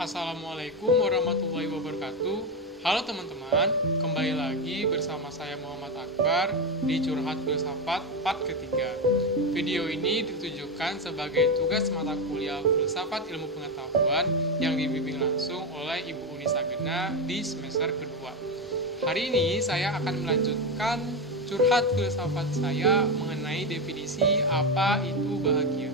Assalamualaikum warahmatullahi wabarakatuh. Halo teman-teman, kembali lagi bersama saya Muhammad Akbar di Curhat Filsafat part ketiga. Video ini ditujukan sebagai tugas mata kuliah Filsafat Ilmu Pengetahuan yang dibimbing langsung oleh Ibu Uni Sagena di semester kedua. Hari ini saya akan melanjutkan curhat filsafat saya mengenai definisi apa itu bahagia.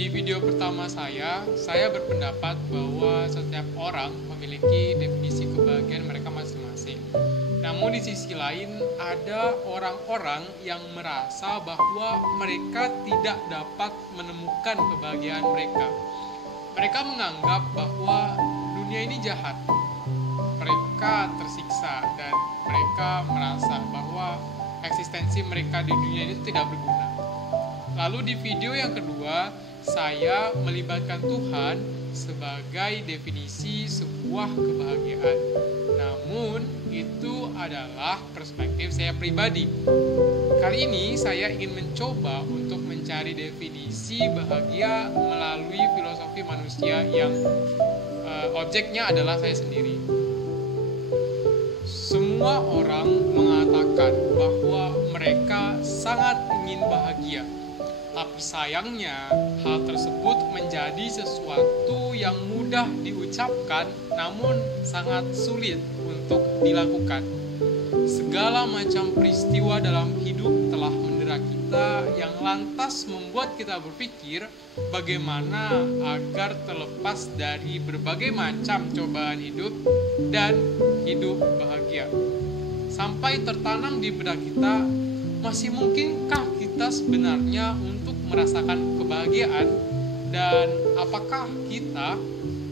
Di video pertama saya berpendapat bahwa setiap orang memiliki definisi kebahagiaan mereka masing-masing. Namun di sisi lain ada orang-orang yang merasa bahwa mereka tidak dapat menemukan kebahagiaan mereka. Mereka menganggap bahwa dunia ini jahat. Mereka tersiksa dan mereka merasa bahwa eksistensi mereka di dunia ini tidak berguna. Lalu di video yang kedua, saya melibatkan Tuhan sebagai definisi sebuah kebahagiaan. Namun, itu adalah perspektif saya pribadi. Kali ini saya ingin mencoba untuk mencari definisi bahagia melalui filosofi manusia yang objeknya adalah saya sendiri. Semua orang mengatakan bahwa mereka sangat ingin bahagia. Tapi sayangnya, hal tersebut menjadi sesuatu yang mudah diucapkan namun sangat sulit untuk dilakukan. Segala macam peristiwa dalam hidup telah mendera kita yang lantas membuat kita berpikir bagaimana agar terlepas dari berbagai macam cobaan hidup dan hidup bahagia. Sampai tertanam di benak kita, masih mungkinkah kita sebenarnya untuk merasakan kebahagiaan, dan apakah kita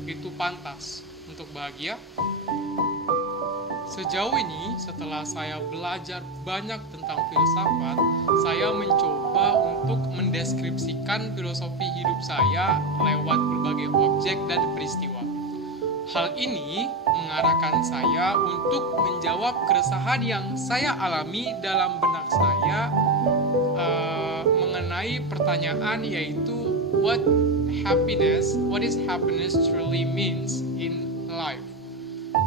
itu pantas untuk bahagia? Sejauh ini, setelah saya belajar banyak tentang filsafat, saya mencoba untuk mendeskripsikan filosofi hidup saya lewat berbagai objek dan peristiwa. Hal ini mengarahkan saya untuk menjawab keresahan yang saya alami dalam benak saya mengenai pertanyaan, yaitu what is happiness truly means in life.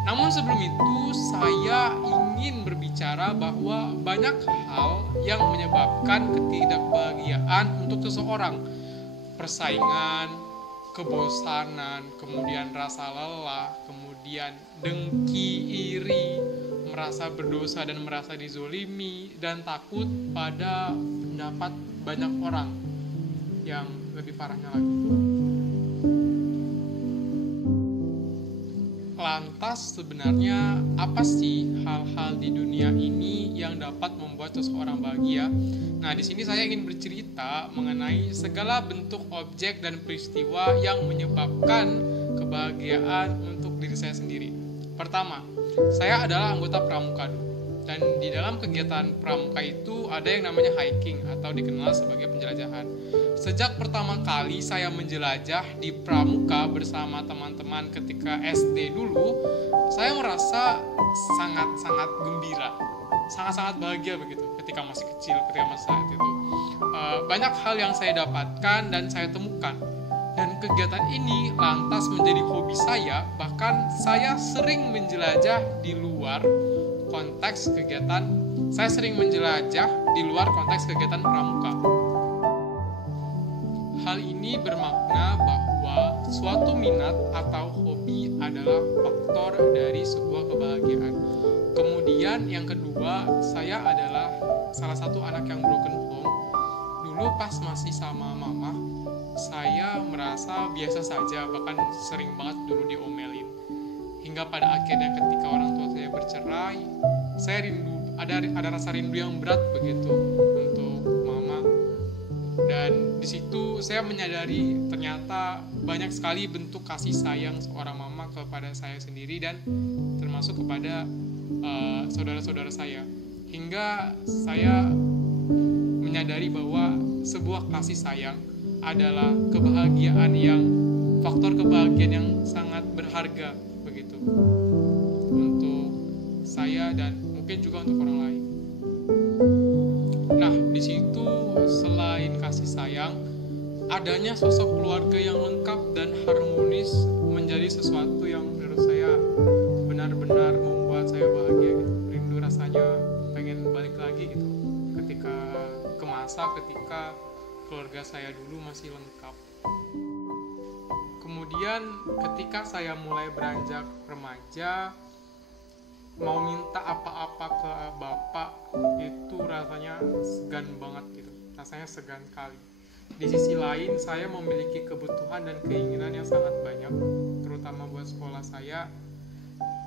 Namun sebelum itu saya ingin berbicara bahwa banyak hal yang menyebabkan ketidakbahagiaan untuk seseorang. Persaingan, kebosanan, kemudian rasa lelah, kemudian dengki, iri, merasa berdosa dan merasa dizolimi, dan takut pada pendapat banyak orang yang lebih parahnya lagi. Lantas sebenarnya apa sih hal-hal di dunia ini yang dapat membuat seseorang bahagia? Nah, di sini saya ingin bercerita mengenai segala bentuk objek dan peristiwa yang menyebabkan kebahagiaan untuk diri saya sendiri. Pertama, saya adalah anggota pramuka, dan di dalam kegiatan pramuka itu ada yang namanya hiking atau dikenal sebagai penjelajahan. Sejak pertama kali saya menjelajah di pramuka bersama teman-teman ketika SD dulu, saya merasa sangat-sangat gembira, sangat-sangat bahagia begitu ketika masih kecil, ketika masa saat itu. Banyak hal yang saya dapatkan dan saya temukan. Dan kegiatan ini lantas menjadi hobi saya, bahkan saya sering menjelajah di luar konteks kegiatan, pramuka. Hal ini bermakna bahwa suatu minat atau hobi adalah faktor dari sebuah kebahagiaan. Kemudian yang kedua, saya adalah salah satu anak yang broken home. Dulu pas masih sama mama, saya merasa biasa saja, bahkan sering banget dulu diomelin. Hingga pada akhirnya ketika orang tua saya bercerai, saya ada rasa rindu yang berat begitu untuk mama. Dan di situ saya menyadari ternyata banyak sekali bentuk kasih sayang seorang mama kepada saya sendiri dan termasuk kepada saudara-saudara saya. Hingga saya menyadari bahwa sebuah kasih sayang adalah faktor kebahagiaan yang sangat berharga begitu untuk saya dan mungkin juga untuk orang lain. Nah, di situ selain kasih sayang, adanya sosok keluarga yang lengkap dan harmonis ketika keluarga saya dulu masih lengkap. Kemudian ketika saya mulai beranjak remaja, mau minta apa-apa ke bapak itu rasanya segan banget gitu, rasanya segan kali. Di sisi lain saya memiliki kebutuhan dan keinginan yang sangat banyak, terutama buat sekolah saya,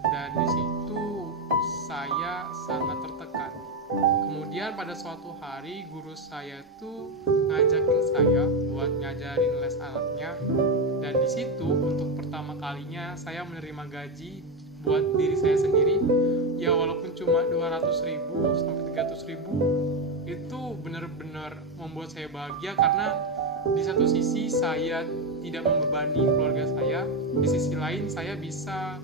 dan di situ saya sangat tertekan. Kemudian pada suatu hari guru saya tuh ngajakin saya buat ngajarin les anaknya, dan di situ untuk pertama kalinya saya menerima gaji buat diri saya sendiri. Ya walaupun cuma 200.000 sampai 300.000, itu benar-benar membuat saya bahagia karena di satu sisi saya tidak membebani keluarga saya, di sisi lain saya bisa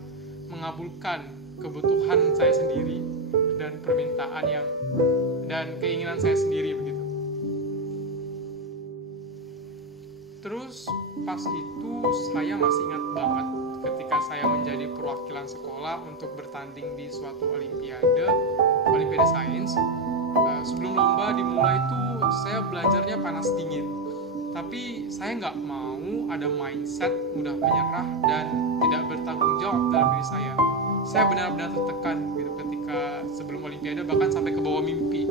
mengabulkan kebutuhan saya sendiri dan permintaan dan keinginan saya sendiri begitu. Terus pas itu saya masih ingat banget ketika saya menjadi perwakilan sekolah untuk bertanding di suatu olimpiade sains. Sebelum lomba dimulai itu saya belajarnya panas dingin, tapi saya nggak mau ada mindset mudah menyerah dan tidak bertanggung jawab dalam diri saya. Saya benar-benar tertekan gitu ketika sebelum olimpiade, bahkan sampai ke bawah mimpi.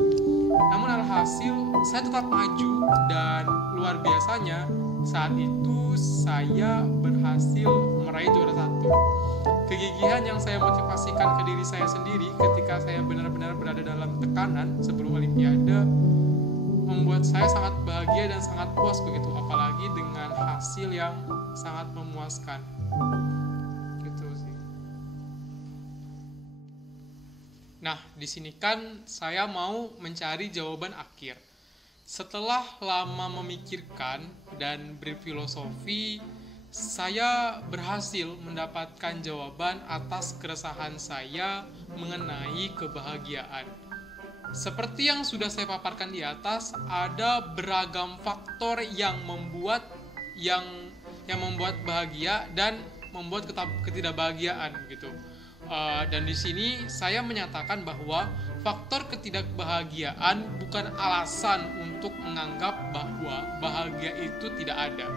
Namun alhasil saya tetap maju, dan luar biasanya saat itu saya berhasil meraih juara 1. Kegigihan yang saya motivasikan ke diri saya sendiri ketika saya benar-benar berada dalam tekanan sebelum olimpiade membuat saya sangat bahagia dan sangat puas begitu, apalagi dengan hasil yang sangat memuaskan. Gitu sih. Nah, di sini kan saya mau mencari jawaban akhir. Setelah lama memikirkan dan berfilosofi, saya berhasil mendapatkan jawaban atas keresahan saya mengenai kebahagiaan. Seperti yang sudah saya paparkan di atas, ada beragam faktor yang membuat bahagia dan membuat ketidakbahagiaan gitu. Dan di sini saya menyatakan bahwa faktor ketidakbahagiaan bukan alasan untuk menganggap bahwa bahagia itu tidak ada.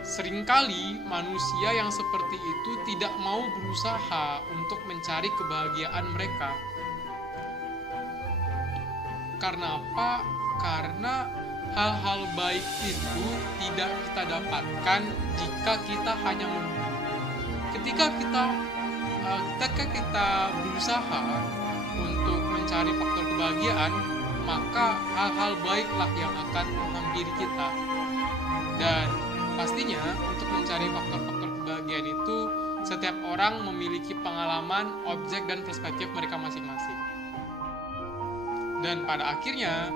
Seringkali manusia yang seperti itu tidak mau berusaha untuk mencari kebahagiaan mereka. Karena apa? Karena hal-hal baik itu tidak kita dapatkan jika kita hanya menunggu. Ketika kita berusaha untuk mencari faktor kebahagiaan, maka hal-hal baiklah yang akan menghampiri kita. Dan pastinya untuk mencari faktor-faktor kebahagiaan itu, setiap orang memiliki pengalaman, objek, dan perspektif mereka masing-masing. Dan pada akhirnya,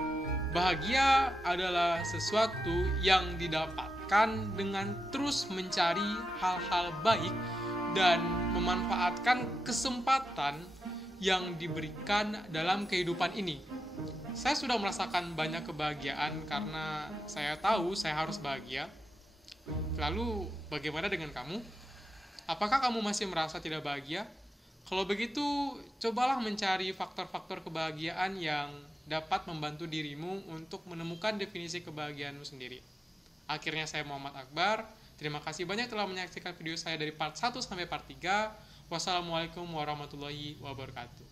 bahagia adalah sesuatu yang didapatkan dengan terus mencari hal-hal baik dan memanfaatkan kesempatan yang diberikan dalam kehidupan ini. Saya sudah merasakan banyak kebahagiaan karena saya tahu saya harus bahagia. Lalu bagaimana dengan kamu? Apakah kamu masih merasa tidak bahagia? Kalau begitu, cobalah mencari faktor-faktor kebahagiaan yang dapat membantu dirimu untuk menemukan definisi kebahagiaanmu sendiri. Akhirnya saya Muhammad Akbar. Terima kasih banyak telah menyaksikan video saya dari part 1 sampai part 3. Wassalamualaikum warahmatullahi wabarakatuh.